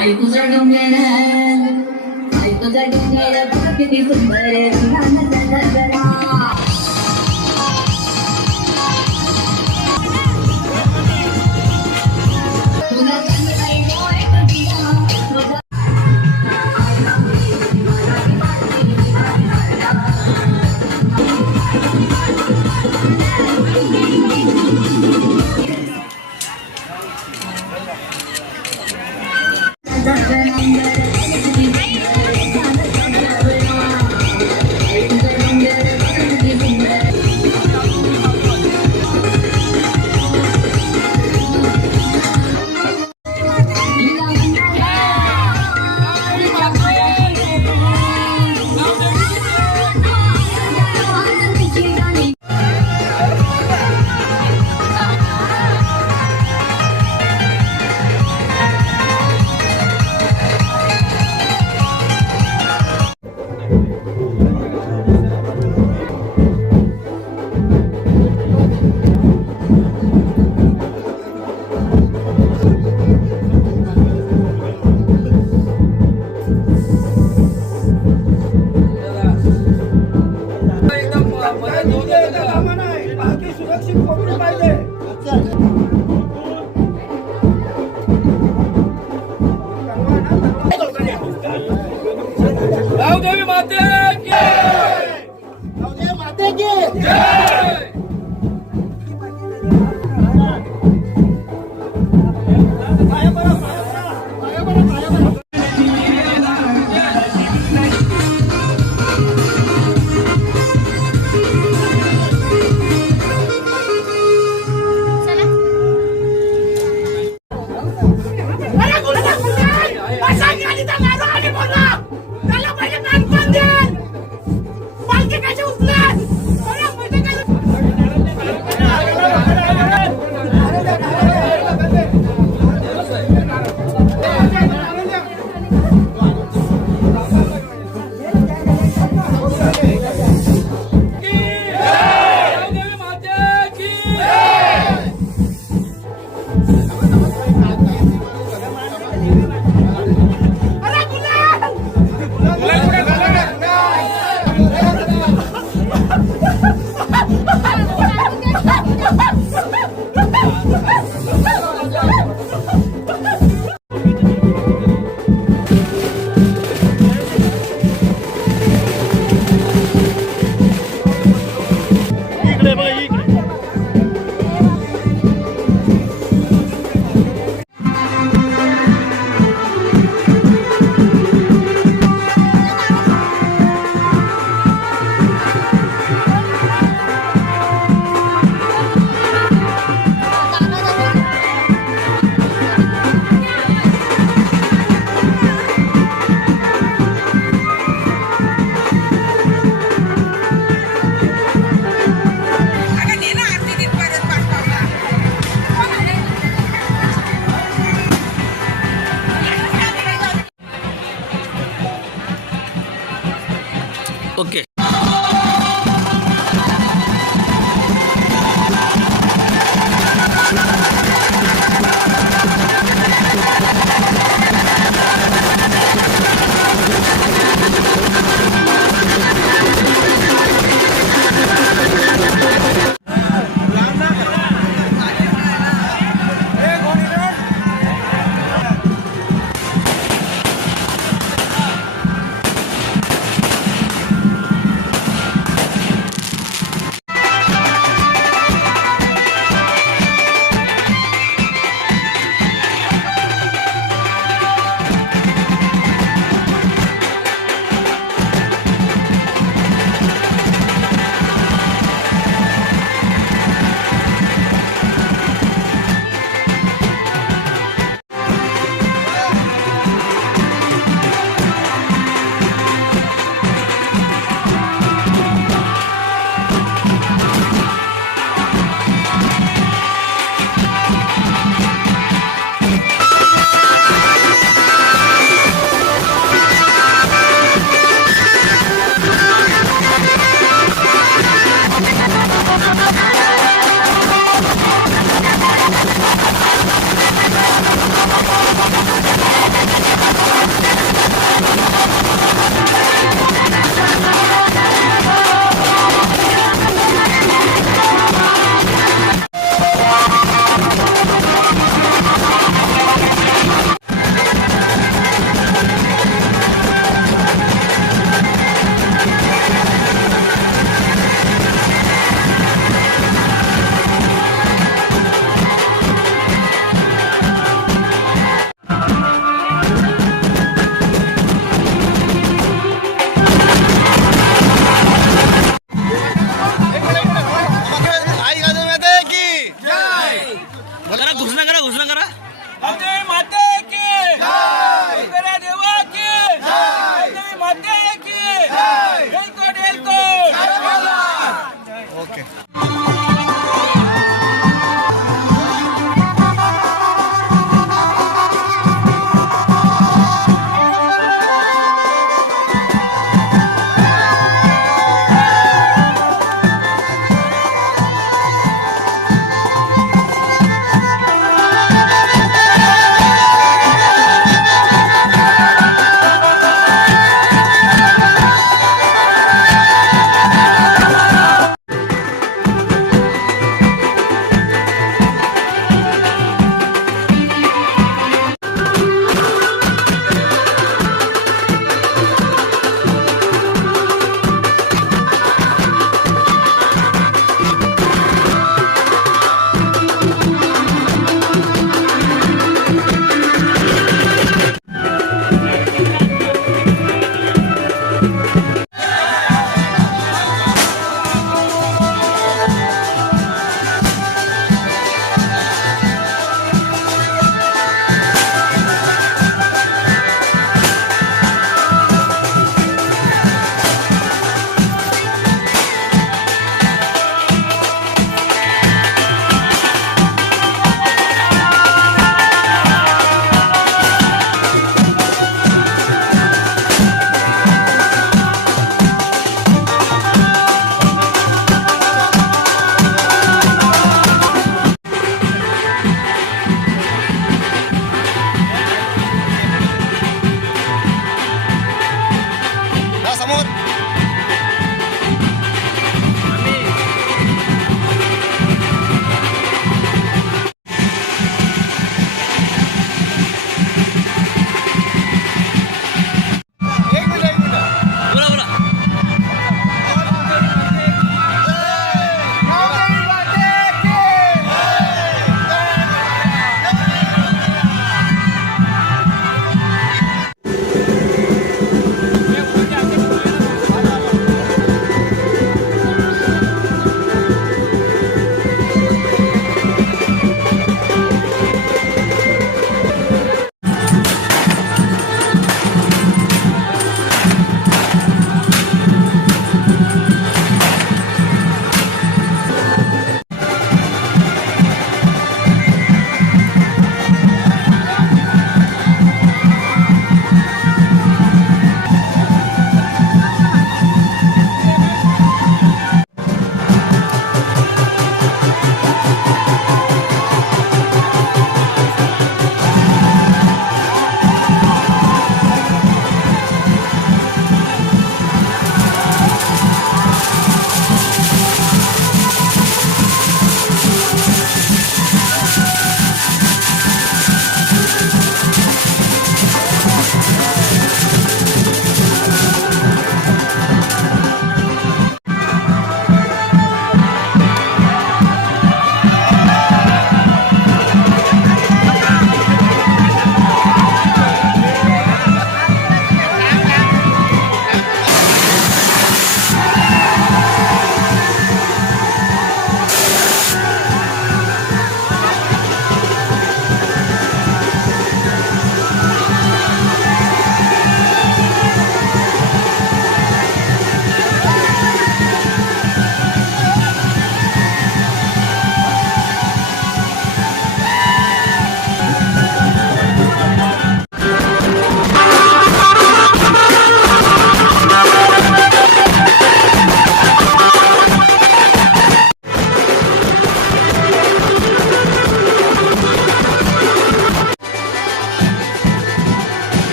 I put a gun in I put a gun in a pocket, you put it in a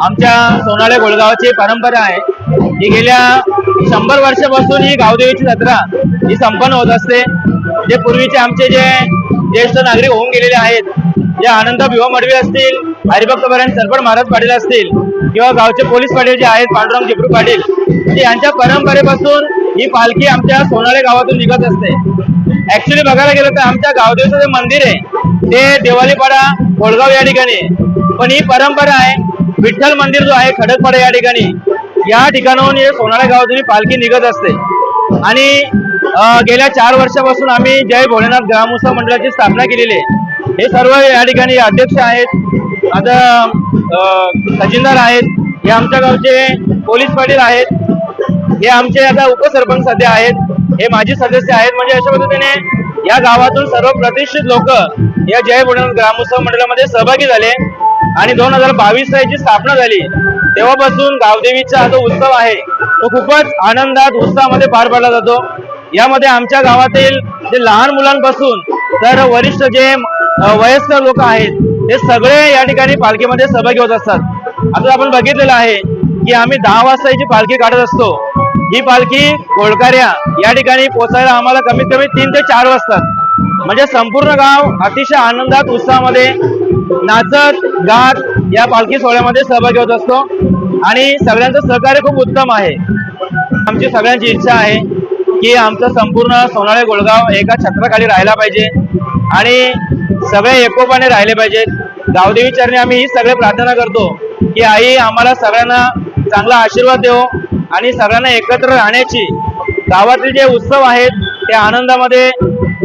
आमच्या सोनाळे गोळगावची परंपरा आहे ही गेल्या शंभर वर्षापासून ही गावदेवीची जत्रा ही संपन्न होत असते. जे पूर्वीचे आमचे जे ज्येष्ठ नागरिक होऊन गेलेले आहेत जे आनंद भिवा मडवी असतील हरिभक्त बऱ्यान सरपड महाराज पाटील असतील किंवा गावचे पोलीस पाटील जे आहेत पांडुरंग जिब्रू पाटील ते यांच्या परंपरेपासून ही पालखी आमच्या सोनाळे गावातून निघत असते. ऍक्च्युली बघायला गेलं तर आमच्या गावदेवीचं जे मंदिर आहे ते देवालीपाडा कोळगाव या ठिकाणी पण ही परंपरा आहे विठ्ठल मंदिर जो आहे खडकपाडा या ठिकाणी या ठिकाणाहून हे सोनाळा गावातून पालखी निघत असते. आणि गेल्या चार वर्षापासून आम्ही जय भोलेनाथ ग्रामोत्सव मंडळाची स्थापना केलेली आहे. हे सर्व या ठिकाणी अध्यक्ष आहेत आता खजिनदार आहेत हे आमच्या गावचे पोलीस पाटील आहेत हे आमचे आता उपसरपंच सध्या आहेत हे माजी सदस्य आहेत. म्हणजे अशा पद्धतीने या गावातून सर्व प्रतिष्ठित लोक या जय भोलेनाथ ग्रामोत्सव मंडळामध्ये सहभागी झाले. आणि दोन हजार बावीस याची स्थापना झाली. तेव्हापासून गावदेवीचा जो उत्सव आहे तो खूपच आनंदात उत्साहामध्ये पार पडला जातो. यामध्ये आमच्या गावातील जे लहान मुलांपासून तर वरिष्ठ जे वयस्कर लोक आहेत ते सगळे या ठिकाणी पालखीमध्ये सहभागी होत असतात. आता आपण बघितलेलं आहे की आम्ही दहा वाजता याची पालखी काढत असतो. ही पालखी कोळकार्या या ठिकाणी पोचायला आम्हाला कमीत कमी तीन ते चार वाजतात. म्हणजे संपूर्ण गाव अतिशय आनंदात उत्साहामध्ये नाचत गात या पालखी सोहळ्यामध्ये सहभागी होत असतो. आणि सगळ्यांचं सहकार्य खूप उत्तम आहे. आमची सगळ्यांची इच्छा आहे की आमचं संपूर्ण सोनाळे गोळगाव एका छत्राखाली राहायला पाहिजे आणि सगळे एकोपाने राहिले पाहिजेत. गावदेवी चरणी आम्ही ही सगळे प्रार्थना करतो की आई आम्हाला सगळ्यांना चांगला आशीर्वाद देव आणि सगळ्यांना एकत्र राहण्याची गावातील जे उत्सव आहेत ते आनंदामध्ये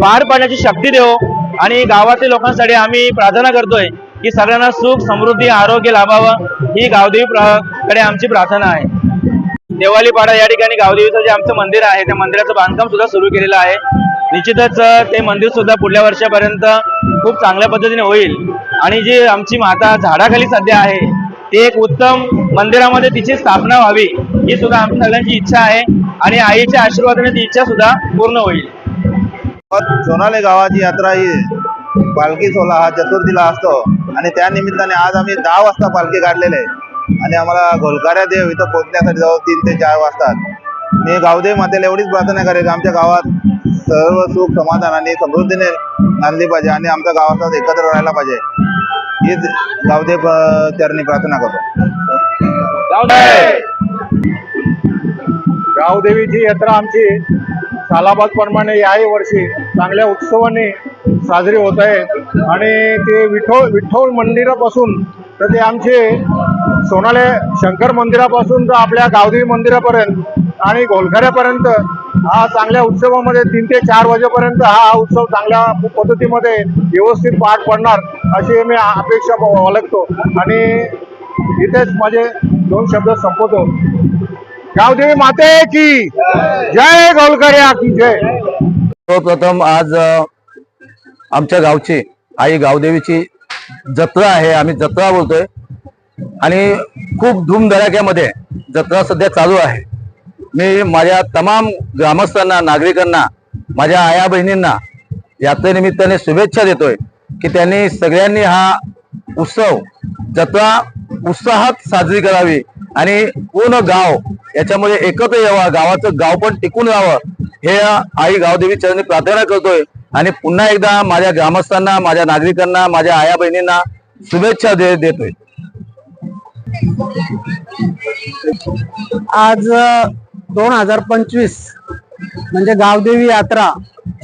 पार पाडण्याची शक्ती देव. आणि गावातील लोकांसाठी आम्ही प्रार्थना करतोय की सगळ्यांना सुख समृद्धी आरोग्य लाभावं. ही गावदेवी कडे आमची प्रार्थना आहे. देवालीपाडा या ठिकाणी गावदेवीचं जे आमचं मंदिर आहे त्या मंदिराचं बांधकाम सुद्धा सुरू केलेलं आहे. निश्चितच ते मंदिर सुद्धा पुढल्या वर्षापर्यंत खूप चांगल्या पद्धतीने होईल. आणि जी आमची माता झाडाखाली सध्या आहे ती एक उत्तम मंदिरामध्ये तिची स्थापना व्हावी ही सुद्धा आमच्या सगळ्यांची इच्छा आहे. आणि आईच्या आशीर्वादाने ती इच्छा सुद्धा पूर्ण होईल. सोनाले गावाची यात्रा ही पालखी सोहळा हा चतुर्थीला असतो. आणि त्या निमित्ताने आज आम्ही दहा वाजता पालखी काढलेले आणि आम्हाला घोलकाऱ्या देव इथं पोहोचण्यासाठी जवळ तीन ते चार वाजतात मी गावदेव मातेला एवढीच प्रार्थना करेल आमच्या गावात सर्व सुख समाधान आणि समृद्धीने नांदली पाहिजे आणि आमच्या गावात एकत्र राहायला पाहिजे. हीच गावदेव चरणी प्रार्थना करतो. गावदेवीची यात्रा आमची सालाबाद प्रमाणे याही वर्षी चांगल्या उत्सवाने साजरी होत आहे. आणि ते विठ्ठल विठ्ठल मंदिरापासून तर ते आमचे सोनाले शंकर मंदिरापासून तर आपल्या गावदेवी मंदिरापर्यंत आणि घोलखऱ्यापर्यंत हा चांगल्या उत्सवामध्ये तीन ते चार वाजेपर्यंत हा उत्सव चांगल्या पद्धतीमध्ये व्यवस्थित पार पडणार अशी मी अपेक्षा बाळगतो. आणि इथेच माझे दोन शब्द संपवतो. गावदेवी माते की जय गोलकर्या की जय. सर्वप्रथम आज आमच्या गावची आई गावदेवीची जत्रा आहे आम्ही जत्रा बोलतोय. आणि खूप धूमधडाक्यामध्ये जत्रा सध्या चालू आहे. मी माझ्या तमाम ग्रामस्थांना नागरिकांना माझ्या आया बहिणींना यात्रेनिमित्ताने शुभेच्छा देतोय की त्यांनी सगळ्यांनी हा उत्सव जत्रा उत्साहात साजरी करावी. आणि पूर्ण गाव याच्यामध्ये एकत्र यावं गावाचं गाव पण टिकून राहावं हे आई गावदेवी चरणी प्रार्थना करतोय. आणि पुन्हा एकदा माझ्या ग्रामस्थांना माझ्या नागरिकांना माझ्या आया बहिणींना शुभेच्छा दे देतोय. आज दोन हजार पंचवीस म्हणजे गावदेवी यात्रा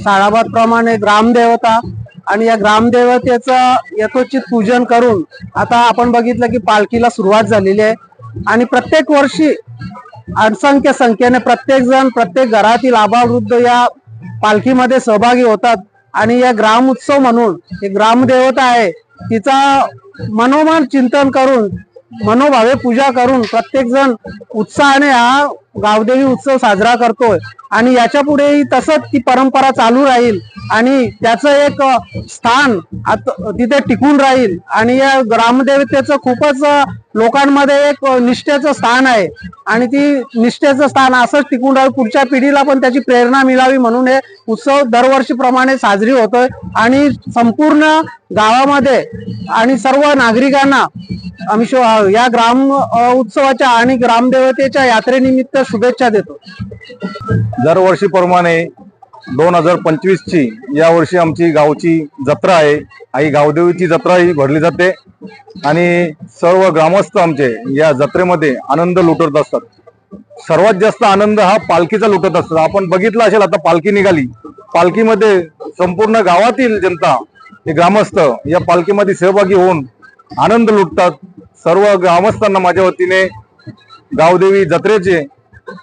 साळाबाद प्रमाणे ग्रामदेवता आणि या ग्रामदेवतेचं यथोचित पूजन करून आता आपण बघितलं की पालखीला सुरुवात झालेली आहे. आणि प्रत्येक वर्षी असंख्य संख्येने प्रत्येक जण प्रत्येक घरातील आबावृद्ध या पालखीमध्ये सहभागी होतात. आणि या ग्राम उत्सव म्हणून हे ग्रामदेवता आहे तिचा मनोमन चिंतन करून मनोभावे पूजा करून प्रत्येक जण उत्साहाने हा गावदेवी उत्सव साजरा करतोय. आणि याच्या पुढेही तसंच ती परंपरा चालू राहील. आणि त्याचं एक स्थान तिथे टिकून राहील. आणि या ग्रामदेवतेचं खूपच लोकांमध्ये एक निष्ठेचं स्थान आहे. आणि ती निष्ठेचं स्थान असंच टिकून राहील. पुढच्या पिढीला पण त्याची प्रेरणा मिळावी म्हणून हे उत्सव दरवर्षीप्रमाणे साजरी होतोय. आणि संपूर्ण गावामध्ये आणि सर्व नागरिकांना आम्ही शो- या ग्राम उत्सवाच्या आणि ग्रामदेवतेच्या यात्रेनिमित्त शुभेच्छा देतो. दरवर्षीप्रमाणे दोन हजार पंचवीस ची या वर्षी आमची गावची जत्रा आहे. आई गावदेवीची जत्रा ही भरली जाते. आणि सर्व ग्रामस्थ आमचे या जत्रेमध्ये आनंद लुटत असतात. सर्वात जास्त आनंद हा पालखीचा लुटत असतो. आपण बघितलं असेल आता पालखी निघाली. पालखीमध्ये संपूर्ण गावातील जनता हे ग्रामस्थ या पालखीमध्ये सहभागी होऊन आनंद लुटतात. सर्व ग्रामस्थांना माझ्या वतीने गावदेवी जत्रेचे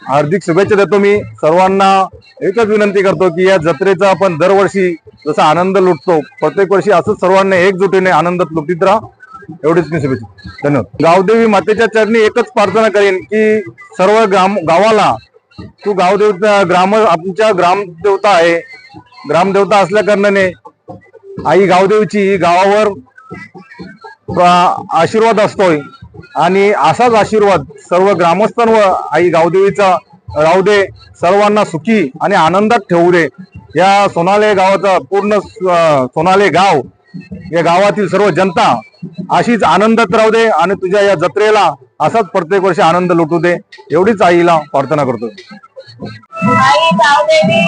हार्दिक शुभेच्छा देतो मी. सर्वांना एकच विनंती करतो की या जत्रेचा आपण दरवर्षी जसा आनंद लुटतो प्रत्येक वर्षी असंच सर्वांनी एकजुटीने आनंदात लुटीत राहा. एवढीच मी शुभेच्छा. धन्यवाद. गावदेवी मातेच्या चरणी एकच प्रार्थना करेन की सर्व ग्राम गावाला तू गावदेवता ग्राम आमच्या ग्रामदेवता आहे. ग्रामदेवता असल्या कारणाने आई गावदेवीची गावावर आशीर्वाद असतोय. आणि असाच आशीर्वाद सर्व ग्रामस्थांवर आई गावदेवीचा राहू दे सर्वांना सुखी आणि आनंदात ठेवू दे. या सोनाले गावाचा पूर्ण सोनाले गाव या गावातील सर्व जनता अशीच आनंदात राहू दे आणि तुझ्या या जत्रेला असाच प्रत्येक वर्षी आनंद लुटू दे. एवढीच आईला प्रार्थना करतो. आई गावदेवी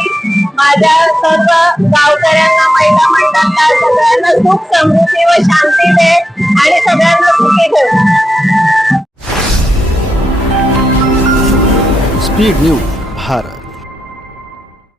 माझ्या सर्व गावकऱ्यांना महिला मंडळांना सगळ्यांना सुख समृद्धी व शांती दे आणि सगळ्यांना सुखी ठेव. Speed news Bharat.